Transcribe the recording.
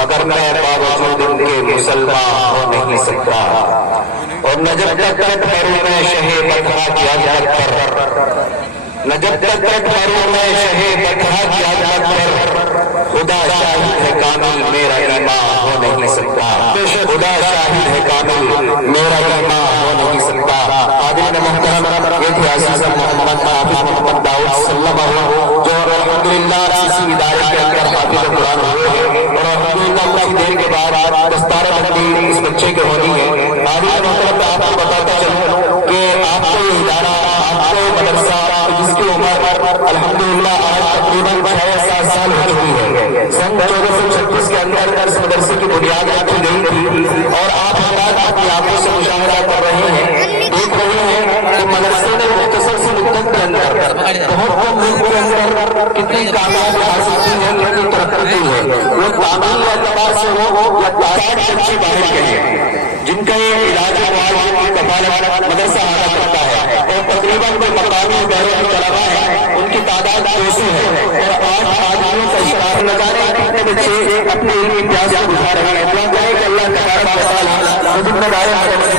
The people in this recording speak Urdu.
مگر میں باوجود ان کے مسلمان ہو نہیں سکتا، اور نہ جب تک پھروں میں شہ بطحا کی عظمت پر، نہ جب تک پھروں میں شہ بطحا کی عظمت پر، خدا شاہد ہے کامل میرا ایمان ہو نہیں سکتا، خدا شاہد ہے کامل میرا ایمان ہو نہیں سکتا۔ حاضرین محترم، یہ تھے عزیز محمد حافظ محمد داؤد سلم جو الحمدللہ اسی ادارے کے اندر حافظ قرآن ہوئے ہیں، اور الحمدللہ کچھ دیر کے بعد دستار بندی اس بچے کے ہونی ہے۔ حاضرین محترم، میں آپ کو بتاتا چلوں کہ آپ کو یہ ادارہ، آپ کو مدرسہ جس کی عمر الحمدللہ آج تقریباً 6-7 سال ہو چکی ہے، سن 1436 کے اندر اس مدرسے کی بنیاد رکھی گئی تھی، اور آپ حضرات اپنی آنکھوں سے مشاہدہ کر رہے ہیں، دیکھ رہے ہیں کہ مدرسے نے مختصر سی مدت کے اندر بہت کم ملک کے اندر کتنی کامیابی حاصل کی ہے، کتنی ترقی کی ہے۔ وہ تعمیل اعتبار سے ہو یا 60 بچے باہر کے ہیں جن کا یہ علاج معالجے کی کفالت مدرسہ ادا کرتا ہے، اور تقریباً جو مقامی بہروں کے طلبا ہیں ان کی تعداد 200 ہے، اور 8 آدمیوں کا اشتراک نہ جانے کتنے بچے اپنے علم امتیاز کو بجھا رہے ہیں۔ دعا کریں کہ اللہ تبارک و تعالی